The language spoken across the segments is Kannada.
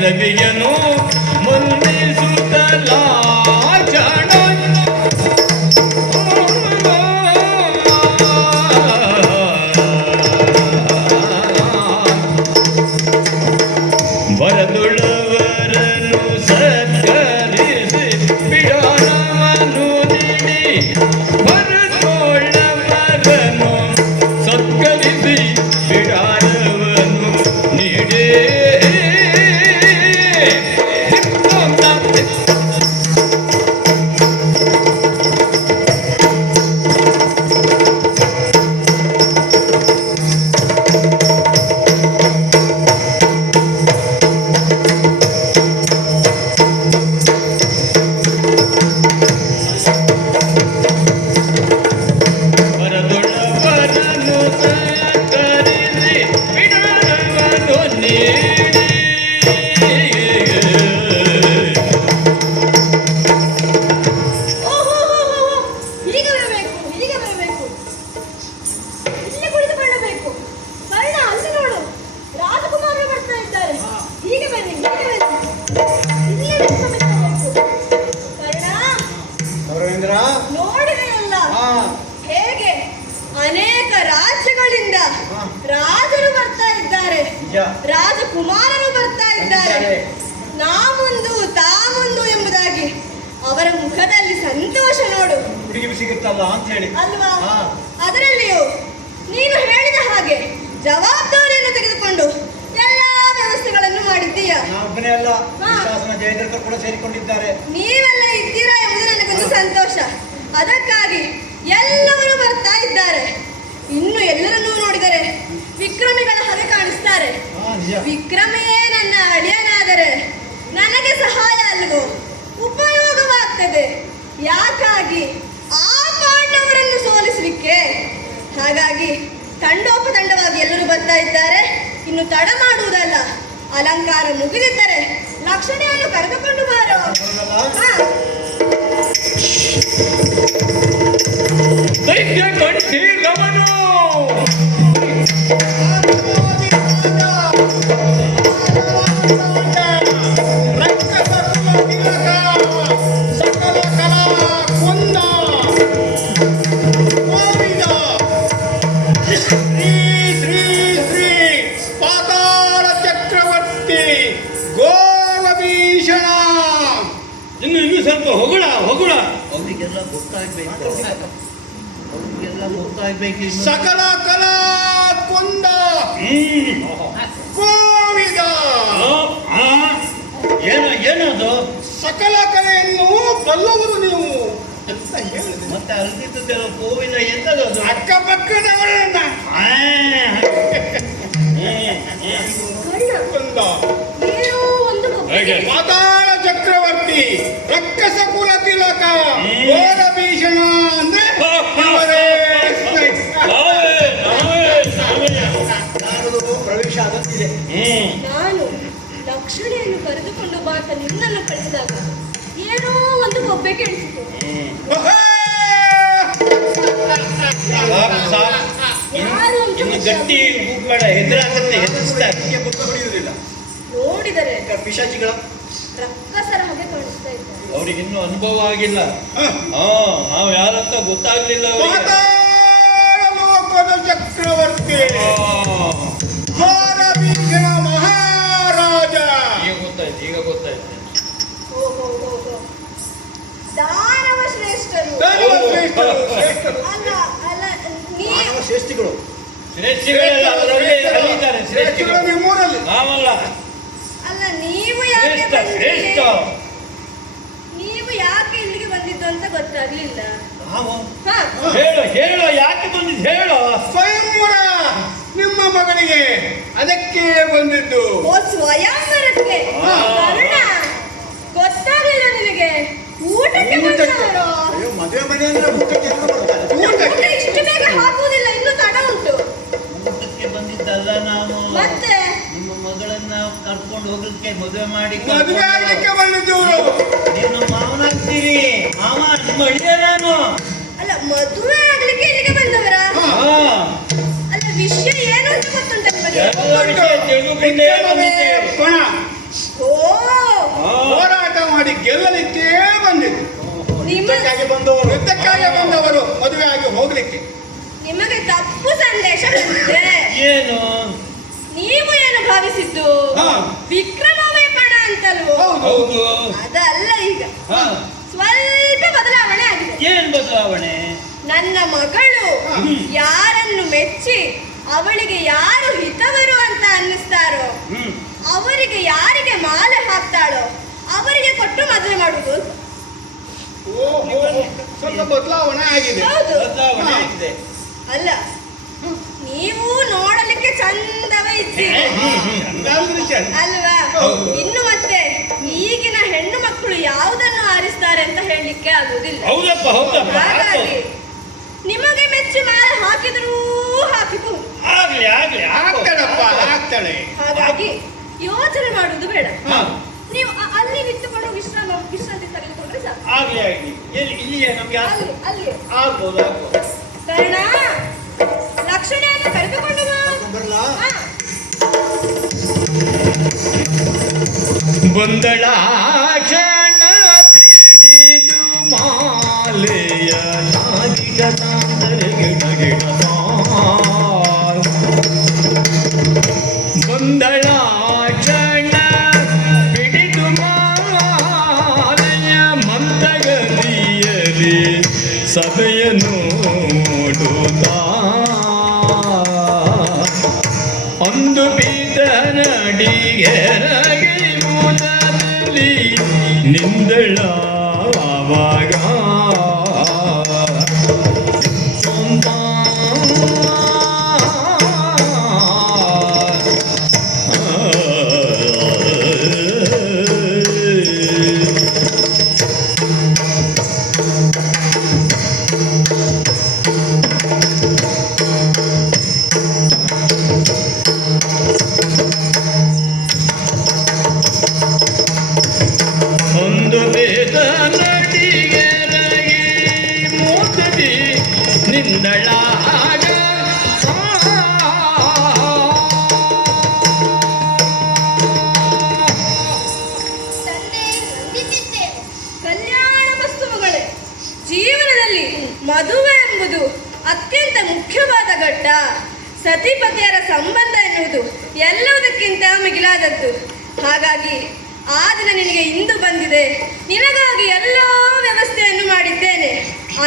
ರವಿಯನು ಮುಂದಿಸುತ್ತಲ ಬರದುಳವರನು ಸತ್ಕರಿಸಿ ಬಿಡಾನವನ್ನು ನೀಡಿ ಬರದೋಳವರನು ಸತ್ಕರಿಸಿ ಬಿಡಾನವನ್ನು ನೀಡಿ ನೋಡಿದೆಯಲ್ಲ ಹೇಗೆ ಅನೇಕ ರಾಜ್ಯಗಳಿಂದ ರಾಜರು ಬರ್ತಾ ಇದ್ದಾರೆ, ರಾಜಕುಮಾರರು ಬರ್ತಾ ಇದ್ದಾರೆ. ನಾ ಮುಂದು ತಾ ಮುಂದು ಎಂಬುದಾಗಿ ಅವರ ಮುಖದಲ್ಲಿ ಸಂತೋಷ ನೋಡು. ಸಿಗುತ್ತಲ್ಲ ಅಂತ ಹೇಳಿ ಅಲ್ವಾ? ಅದರಲ್ಲಿಯೂ ನೀನು ಹೇಳಿದ ಹಾಗೆ ಜವಾಬ್ದಾರಿಯನ್ನು ತೆಗೆದುಕೊಂಡು ಎಲ್ಲಾ ವ್ಯವಸ್ಥೆಗಳನ್ನು ಮಾಡಿದ್ದೀಯ. ಒಬ್ಬನೇ ಅಲ್ಲ, ಶಾಸನ ಜಯೇಂದ್ರ ಕೂಡ ಸೇರಿಕೊಂಡಿದ್ದಾರೆ. ನೀವೆಲ್ಲ ಇದ್ದೀರಾ ಎಂಬುದು ನನಗೊಂದು ಸಂತೋಷ. ಅದಕ್ಕಾಗಿ ಎಲ್ಲರೂ ಬರ್ತಾ ಇದ್ದಾರೆ. ಇನ್ನು ಎಲ್ಲರನ್ನೂ ನೋಡಿದರೆ ವಿಕ್ರಮಿಗಳ ಹಾಗೆ ಕಾಣಿಸ್ತಾರೆ. ವಿಕ್ರಮಿಯೇ ನನ್ನ ಅಳಿಯನಾದರೆ ನನಗೆ ಸಹಾಯ ಅಲ್ವೋ, ಉಪಯೋಗವಾಗ್ತದೆ. ಯಾಕಾಗಿ ಆ ಪಾಂಡವರನ್ನು ಸೋಲಿಸಲಿಕ್ಕೆ. ಹಾಗಾಗಿ ತಂಡೋಪತಂಡವಾಗಿ ಎಲ್ಲರೂ ಬರ್ತಾ ಇದ್ದಾರೆ. ಇನ್ನು ತಡ ಮಾಡುವುದಲ್ಲ, ಅಲಂಕಾರ ಮುಗಿದಿದ್ದರೆ ಲಕ್ಷಣೆಯನ್ನು ಕರೆದುಕೊಂಡು ಬಾರೋ. ದೈತ್ಯ ಕಂಠೀರವನು ಸಕಲ ಕಲಾ ಕುಂದ ಶ್ರೀ ಶ್ರೀ ಶ್ರೀ ಪಾತಾಳ ಚಕ್ರವರ್ತಿ ಗೋಲಭೀಷಣ. ಇನ್ನು ಸ್ವಲ್ಪ ಹೊಗಳ ಅವರಿಗೆಲ್ಲ ಗೊತ್ತಾಗ್ಬೇಕು. ಸಕಲ ಕಲಾ ಕುಂದ ಗೋವಿದ. ಏನದು? ಸಕಲ ಕಲೆಯನ್ನು ಬಲ್ಲವರು ನೀವು ಅಂತ ಹೇಳಿದೆ. ಮತ್ತೆ ಅಲ್ದಿದ್ದೆಲ್ಲ ಗೋವಿಂದ ಎಂತದು? ಅಕ್ಕಪಕ್ಕದವರನ್ನ ಕುಂದ ಪಾತಾಳ ಚಕ್ರವರ್ತಿ ರಕ್ಕಸ ಕುಲ ತಿಲಕ ಗೋಲಭೀಷಣ ಅಂದ್ರೆ ಪ್ರವೇಶ ಆಗುತ್ತಿದೆ. ನಾನು ಲಕ್ಷಣೆಯನ್ನು ಕರೆದುಕೊಂಡು ಬಾತ ನಿನ್ನನ್ನು ಕಳಿಸಿದಾಗ ಏನೋ ಒಂದು ಬೊಬ್ಬೆ ಕೇಳಿಸಿತು. ಇನ್ನು ಗಟ್ಟಿ ಕೂಗ್ಬೇಡ, ಹೆದರಾಗತ್ತೆ, ಹೆದರಿಸ್ತಾರೆ. ನೋಡಿದರೆ ಪಿಶಾಚಿಗಳ ರಕ್ಕಸರ ಹಾಗೆ ಕಾಣಿಸ್ತಾ ಇದ್ದಾರೆ. ಅವ್ರಿಗೆ ಇನ್ನೂ ಅನುಭವ ಆಗಿಲ್ಲ. ನಾವು ಯಾರಂತ ಗೊತ್ತಾಗ್ಲಿಲ್ಲ. ಲೋಕದ ಚಕ್ರವರ್ತಿ ಗೋಲಭೀಷಣ ಮಹಾರಾಜ. ಈಗ ಗೊತ್ತಾಯ್ತು. ದಾನವ ಶ್ರೇಷ್ಠರು. ಅಲ್ಲ ಶ್ರೇಷ್ಠಿಗಳು ಶ್ರೇಷ್ಠಿಗಳೆಲ್ಲ ಅದರಲ್ಲಿ ಕಲಿತಾರೆ. ಶ್ರೇಷ್ಠಿಗಳು ನಿಮ್ಮೂರಲ್ಲಿ ನಾವಲ್ಲ. ಅಲ್ಲ, ನೀವು ಯಾಕೆ ಶ್ರೇಷ್ಠ ನೀವು ಯಾಕೆ ಇಲ್ಲಿಗೆ ಬಂದಿದ್ದು ಅಂತ ಗೊತ್ತಾಗ್ಲಿಲ್ಲ. ಹೇಳು ಯಾಕೆ ಬಂದಿದ್ದು ಹೇಳು. ಸ್ವಯಂವರ ನಿಮ್ಮ ಮಗಳಿಗೆ, ಅದಕ್ಕೆ ಬಂದಿದ್ದು. ಓ, ಸ್ವಯಂವರಕ್ಕೆ. ಗೊತ್ತಾಗ್ಲಿಲ್ಲ ನಿನಗೆ? ಊಟಕ್ಕೆ ಬಂದವರು. ಮದುವೆ ಮನೆ ಅಂದ್ರೆ ಊಟ ಇಷ್ಟು ಬೇಗ ಹಾಕುವುದಿಲ್ಲ, ಇನ್ನು ತಡ ಉಂಟು. ಊಟಕ್ಕೆ ಬಂದಿದ್ದಲ್ಲ ನಾವು. ಮತ್ತೆ ನಿಮ್ಮ ಮಗಳನ್ನ ಕರ್ಕೊಂಡು ಹೋಗ್ಲಿಕ್ಕೆ ಮದುವೆ ಮಾಡಿ ಮದುವೆ ಆಗ್ಲಿಕ್ಕೆ ಬಂದಿದ್ದು. ನೀವು ಮಾವನಾಗ್ತೀರಿ. ಮಾವ ನಿಮ್ಮ ಅಳಿಯ ನಾನು. ಅಲ್ಲ, ಮದುವೆ ಆಗ್ಲಿಕ್ಕೆ ಇಲ್ಲಿಗೆ ಬಂದವರ? ಅಲ್ಲ, ವಿಷಯ ಏನು ಅಂತ ಗೊತ್ತುಂಟ ನಿಮಗೆ? ತಿಳಿದುಕೊಂಡೇ ಬಂದಿದ್ದೆ. ಓ, ಗೆಲ್ಲಲಿಕ್ಕೆ ಬಂದಿದ್ದು. ಯುದ್ಧಕ್ಕಾಗಿ ಬಂದವರು ಯುದ್ಧಕ್ಕಾಗಿ ಬಂದವರು ಮದುವೆ ಆಗಿ ಹೋಗ್ಲಿಕ್ಕೆ. ನಿಮಗೆ ತಪ್ಪು ಸಂದೇಶ ಬಂದಿದೆ. ಏನು ನೀವು ಏನು ಭಾವಿಸಿದ್ದು ಹಾ. ವಿಕ್ರಮವೇ ಪಣ ಅಂತಲ್ವೋ? ಹೌದು ಅದಲ್ಲ, ಈಗ ಹಾ. ಸ್ವಲ್ಪ ಬದಲಾವಣೆ ಆಗಿದೆ. ಏನ್ ಬದಲಾವಣೆ? ನನ್ನ ಮಗಳು ಹ್ಮ್. ಯಾರನ್ನು ಮೆಚ್ಚಿ ಅವಳಿಗೆ ಯಾರು ಹಿತವರು ಅಂತ ಅನ್ನಿಸ್ತಾರೋ ಹ್ಮ್ ಅವರಿಗೆ ಯಾರಿಗೆ ಮಾಲೆ ಹಾಕ್ತಾಳೋ ಅವರಿಗೆ ಕೊಟ್ಟು ಮದುವೆ ಮಾಡುವುದು. ಓಹೋ, ಸ್ವಲ್ಪ ಬದಲಾವಣೆ ಆಗಿದೆ. ಹೌದು. ಬದಲಾವಣೆ ಆಗಿದೆ. ಅಲ್ಲ, ನೀವು ನೋಡಲಿಕ್ಕೆ ಚಂದವೇ ಇದ್ದೀರಿ ಹಂಗಾದ್ರೆ ಚೆಂದ. ಅಲ್ವಾ? ಹೌದು. ಇನ್ನು ಮತ್ತೆ ಈಗಿನ ಹೆಣ್ಣು ಮಕ್ಕಳು ಯಾವುದನ್ನು ಆರಿಸ್ತಾರೆ ಅಂತ ಹೇಳಲಿಕ್ಕೆ ಆಗುದಿಲ್ಲ. ಹೌದಪ್ಪ ಹೌದಪ್ಪ ಹಾಗಾಗಿ ನಿಮಗೆ ಮೆಚ್ಚಿ ಮಾಲೆ ಹಾಕಿದ್ರೂ ಹಾಕಿಬಹುದು. ಆಗ್ಲಿ ಆಗ್ಲಿ ಆಗ್ತಾಳಪ್ಪ, ಆಗ್ತಾಳೆ. ಹಾಗಾಗಿ ಯೋಚನೆ ಮಾಡುವುದು ಬೇಡ. ಹಾ. ನೀವು ಅಲ್ಲಿ ನಿಂತುಕೊಂಡು ವಿಶ್ರಾಂತಿ ತೆಗೆದುಕೊಂಡ್ರೆ ಸಾಕು. ಆಗ್ಲಿ ಆಗ್ಲಿ ಇಲ್ಲಿಯೇ ನಮ್ಗೆ ಅಲ್ಲಿ ಅಲ್ಲಿ ಆಗ್ಬೋದು ಆಗ್ಬೋದು. ಕರ್ಣ, ಲಕ್ಷ್ಮಣೆಯನ್ನು ಕರೆದುಕೊಂಡು ಬಾ. ಬರ್ಲಾ? ಹಾ. ಬಂದಳ ಕ್ಷಣ ಪಿಡಿದು ಮಾಲೆಯ ನಾಗಿಗ ತಾಂದರೆ ಗಿಡ ಗಿಡ ಬಂದಳ ಕ್ಷಣ ಪಿಡಿದು ಮಾಲೆಯ ಮಂದಗತಿಯಲ್ಲಿ ಸಭೆಯನ್ನು ನೋಡುತ್ತಾ ಒಂದು ಬೀದನಡಿಗೆ ಮೂಲದಲ್ಲಿ ನಿಂದಳ ಆವಾಗ ಒಂದು ವೇದನಡಿಗೆ ಮೋದದಿ ನಿಂದಳಾಗ ಕಲ್ಯಾಣ ವಸ್ತುಗಳೇ, ಜೀವನದಲ್ಲಿ ಮದುವೆ ಎಂಬುದು ಅತ್ಯಂತ ಮುಖ್ಯವಾದ ಘಟ್ಟ. ಸತಿಪತಿಯರ ಸಂಬಂಧ ಎನ್ನುವುದು ಎಲ್ಲದಕ್ಕಿಂತ ಮಿಗಿಲಾದದ್ದು. ಹಾಗಾಗಿ ಆ ದಿನ ನಿನಗೆ ಇಂದು ಬಂದಿದೆ. ನಿನಗಾಗಿ ಎಲ್ಲ ವ್ಯವಸ್ಥೆಯನ್ನು ಮಾಡಿದ್ದೇನೆ.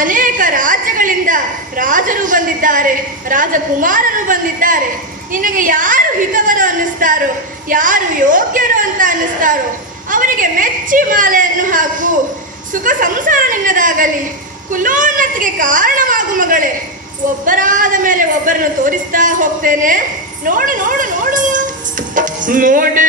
ಅನೇಕ ರಾಜ್ಯಗಳಿಂದ ರಾಜರು ಬಂದಿದ್ದಾರೆ, ರಾಜಕುಮಾರರು ಬಂದಿದ್ದಾರೆ. ನಿನಗೆ ಯಾರು ಹಿತವರು ಅನ್ನಿಸ್ತಾರೋ, ಯಾರು ಯೋಗ್ಯರು ಅಂತ ಅನ್ನಿಸ್ತಾರೋ ಅವರಿಗೆ ಮೆಚ್ಚಿ ಮಾಲೆಯನ್ನು ಹಾಕು. ಸುಖ ಸಂಸಾರ ನಿನ್ನದಾಗಲಿ, ಕುಲೋನ್ನತಿಗೆ ಕಾರಣವಾಗು ಮಗಳೇ. ಒಬ್ಬರಾದ ಮೇಲೆ ಒಬ್ಬರನ್ನು ತೋರಿಸ್ತಾ ಹೋಗ್ತೇನೆ. ನೋಡು ನೋಡು ನೋಡು. ನೋಡಿ